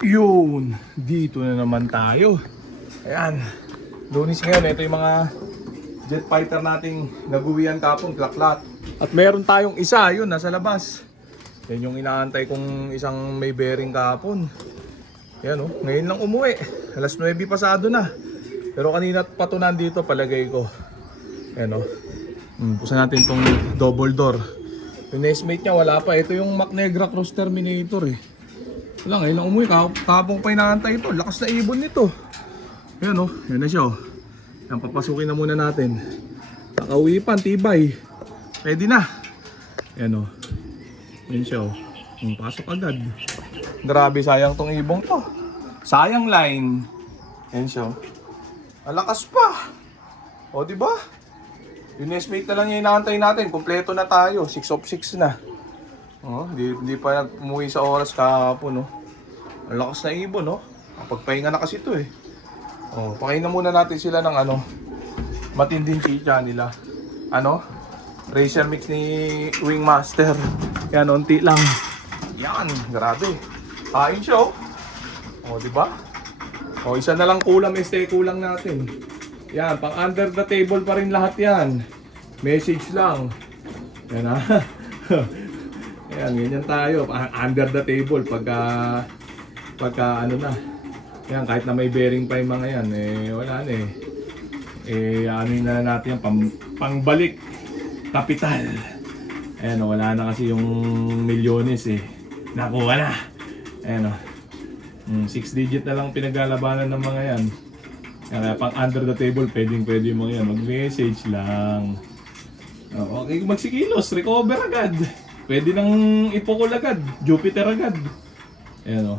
Yun, dito na naman tayo. Ayan, Lunis ngayon. Ito yung mga jet fighter nating naguwian kapon, klaklat. At meron tayong isa, yun, nasa labas. Yan yung inaantay kong isang may bearing kapon. Ayan oh, ngayon lang umuwi. Alas 9 pasado na. Pero kanina pa to nandito, palagay ko. Ayan oh. Pusan natin tong double door. Yung estimate niya, wala pa. Ito yung Mac Negra Cross Terminator eh. Wala, ngayon lang umuwi. Kapong pa inaantay ito. Lakas na ibon nito. Ayan o, yan na siya o. Yan, papasukin na muna natin. Nakauwi pa, tibay. Pwede na. Ayan o. Yan siya o. Pasok agad. Grabe, sayang tong ibong to. Sayang line. Yan siya o. Alakas pa. O, diba? Yung estimate na lang yung inaantay natin. Kompleto na tayo. 6 of 6 na. Oh, hindi pa umuwi sa oras kahapon, no. Ang lakas na ibon, no. Pagpahinga na kasi ito eh. Oh, pakain na muna natin sila ng matinding chicha nila. Racer mix ni Wingmaster. Yan, unti lang. Yan, grabe. Kain siya, oh. Oh, di ba? Oh, isa na lang kulang, kulang natin. Yan, pang under the table pa rin lahat yan. Message lang. Yan ha. Ayan, ganyan tayo. Under the table pagka ano na. Ayan, kahit na may bearing pa yung mga yan, wala na ano na natin yan, pangbalik kapital. Ayan, wala na kasi yung milyones nakuha na. Ayan 6 digit na lang pinaglalabanan ng mga yan. Kaya pang under the table, pwede yung mga yan. Mag-message lang. Okay, magsikilos, recover agad. Pwede nang ipukol agad, Jupiter agad. Ayan o.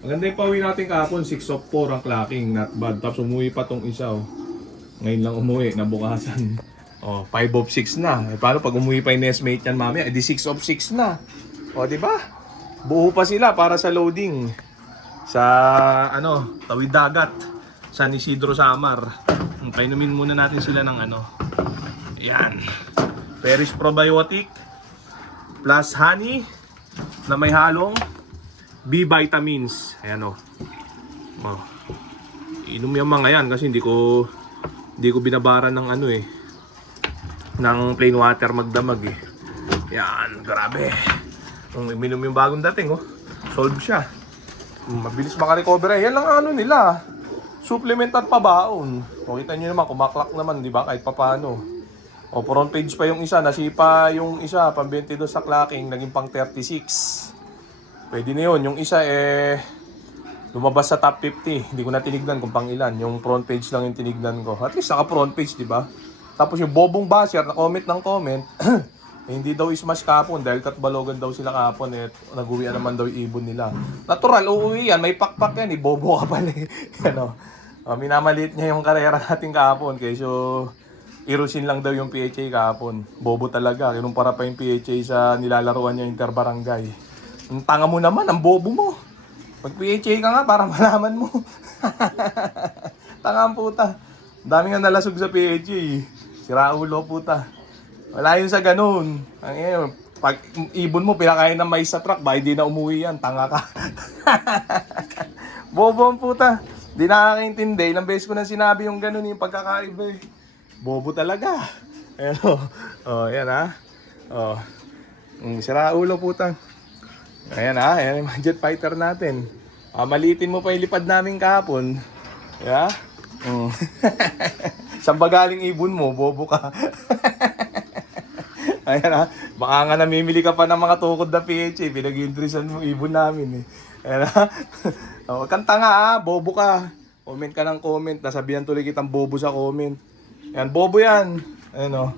Maganda yung pauwi natin kahapon, 6 of 4 ang clocking, not bad. Tapos umuwi pa tong isa o. Ngayon lang umuwi, nabukasan. O, 5 of 6 na. Paano pag umuwi pa yung nestmate yan mamaya? Di 6 of 6 na. O, diba? Buo pa sila para sa loading. Sa, Tawid Dagat. San Isidro Samar. Painumin muna natin sila ng Ayan. Peris Probiotic plus honey na may halong B vitamins. Ayan o. Inom yung mga yan kasi hindi ko binabaran ng ng plain water magdamag eh. Yan, grabe. Uminom yung bagong dating solve siya. Mabilis makarecover. Yan lang nila. Supplement at pabaon. O kita nyo naman, kumaklak naman, di ba? Kahit papano. O, front page pa yung isa. Nasipa yung isa, pang 22 sa clocking, naging pang 36. Pwede na yun. Yung isa lumabas sa top 50. Hindi ko na tinignan kung pang ilan. Yung front page lang yung tinignan ko. At least naka front page, di ba? Tapos yung bobong basher, na comment ng comment, hindi daw ismash kapon dahil katbalogan daw sila kapon nag-uwian naman daw yung ibon nila. Natural, uuwi yan. May pakpak yan. Bobo ka pala minamaliit niya yung karera natin kahapon. Kaysa irusin lang daw yung PHA kahapon. Bobo talaga. Kinumpara pa yung PHA sa nilalaruan niya interbarangay. Ang tanga mo naman, ang bobo mo. Pag PHA ka nga para malaman mo. Tanga ang puta. Dami nga nalasog sa PHA. Sira ulo puta. Wala yun sa ganun. Pag ibon mo, pinakain ng mais sa truck, ba hindi na umuwi yan. Tanga ka. Bobo ang puta. Di nakakaintindi. Ilang beses ko na sinabi yung ganun yung pagkakaiba Bobo talaga. Ayan o. Ayan ha. Sira ulo putang. Ayan ha. Ayan yung jet fighter natin. Maliitin mo pa yung lipad namin kahapon. Yeah? Saan ba galing ibon mo? Bobo ka. Ayan ha. Baka nga namimili ka pa ng mga tukod na PHA. Pinag-interesan mo ibon namin Ayan ha. Huwag kang tanga ha. Bobo ka. Comment ka ng comment. Nasabihan tuloy kitang bobo sa comment. Ayan, bobo yan. Ayan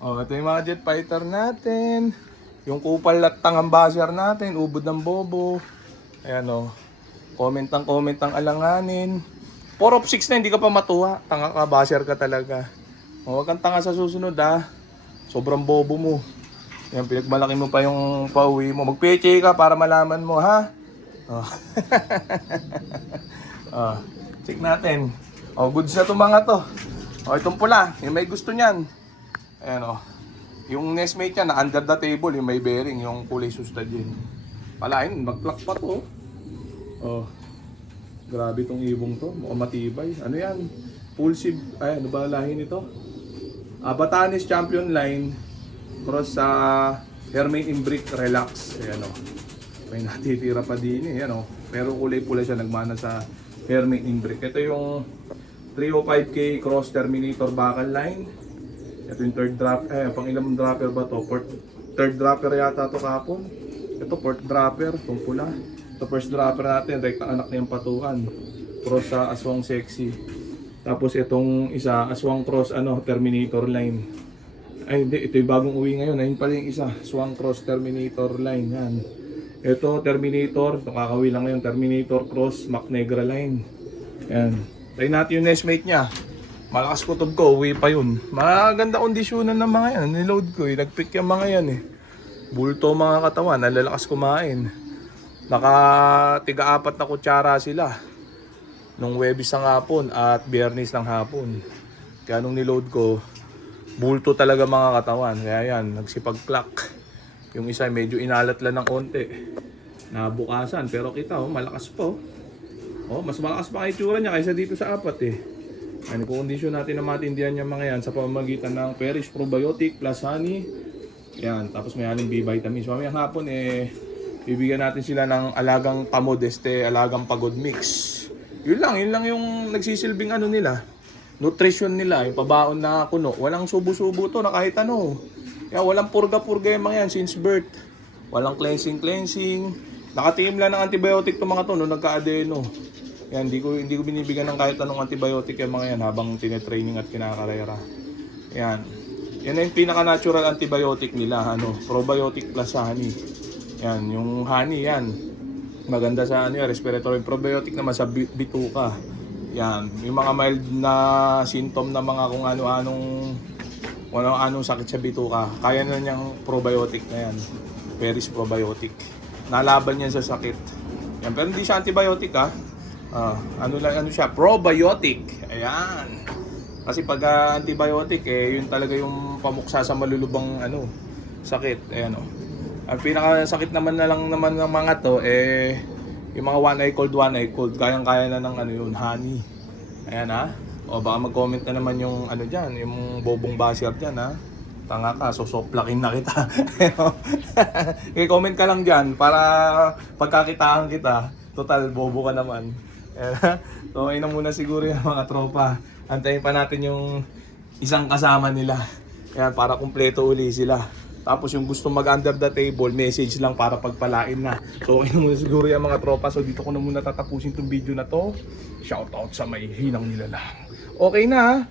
ito yung mga jet fighter natin. Yung kupal at tangang basher natin. Ubod ng bobo. Ayan comment ang alanganin. 4 of 6 na, hindi ka pa matuwa. Tanga ka, basher ka talaga. Huwag kang tanga sa susunod ha. Sobrang bobo mo. Yan, pinagmalaki mo pa yung pauwi mo. Mag-PHA ka para malaman mo, ha? Check natin. Goods na itong mga to. Itong pula, yung may gusto niyan. Ayan Yung nestmate niya na under the table, yung may bearing, yung kulay sustad yun. Palain, mag-clock pa to. Oh. Grabe tong ibong to. Mukhang matibay. Ano yan? Pulsive. Ay, ano ba lahi nito? Batanes Champion Line. Cross sa Hermain Imbric Relax. Ayan o. May natitira pa din eh. Ayan o. Pero kulay pula siya nagmana sa Hermain Imbric. Ito yung 305K Cross Terminator Bakal Line. Ito yung third drop. Pang ilang dropper ba to? Third dropper yata to kahapon. Ito fourth dropper. Itong pula. Ito first dropper natin. Direct ang anak niyang patukan. Cross sa Aswang Sexy. Tapos itong isa, Aswang Cross Terminator Line. Ay hindi, ito yung bagong uwi ngayon. Ayun pala yung isa, Aswang Cross Terminator Line. Yan. Ito Terminator, ito kakawi lang ngayon. Terminator Cross Mac Negra Line. Yan. Try natin yung nestmate niya. Malakas kutob ko, uwi pa yun. Maganda kondisyonan ng mga yan. Niload ko eh, nagpick yung mga yan eh. Bulto mga katawan, nalalakas kumain. Tiga-4 na kutsara sila. Nung Webis ng hapon at Biyernes ng hapon. Kaya nung niload ko, bulto talaga mga katawan. Kaya yan, nagsipag-clock. Yung isa medyo inalat lang ng konti. Nabukasan, pero kita malakas po. Mas malakas pa ang itsura niya kaysa dito sa 4 eh. Ano kondisyon natin na matindihan yung mga yan sa pamamagitan ng Perish Probiotic plus honey. Yan, tapos may haling B vitamins. Mamayang hapon bibigyan natin sila ng alagang Pamodeste, alagang Pagod Mix. Yun lang yung nagsisilbing nila. Nutrition nila, yung pabaon na kuno. Walang subo-subo to na kahit ano. Kaya walang purga-purga yung mga yan since birth. Walang cleansing. Nakatiim lang ng antibiotic to mga to no, nagka-adeno. Yan, hindi ko binibigyan ng kahit anong antibiotic yung mga yan habang tinetraining at kinakarera. Yan. Yan yung pinaka-natural antibiotic nila, probiotic plus honey. Yan, yung honey yan. Maganda sa respiratory probiotic naman sa bituka. Yan, yung mga mild na symptom na mga kung ano-anong sakit sa bituka. Kaya na niyang probiotic na yan. Perish probiotic. Nalaban yan sa sakit. Yan, pero hindi siya antibiotic ano siya, probiotic. Ayan. Kasi pag antibiotic yun talaga yung pamuksa sa malulubang sakit. Ayan Ang pinakasakit naman ng mga to yung mga one eye cold, kayang-kaya na ng yun, honey. Ayan baka mag-comment na naman yung diyan, yung bobong basher diyan Tanga ka, sosoplakin na kita. I-comment ka lang diyan para pagkakitaan kita. Total bobo ka naman. So ayun na muna siguro yung mga tropa. Antayin pa natin yung isang kasama nila. Ayan, para kumpleto uli sila. Tapos yung gusto mag under the table, message lang para pagpalain na. So ayun muna siguro yung mga tropa. So dito ko na muna tatapusin tong video na to. Shoutout sa may hinang nila lang. Okay na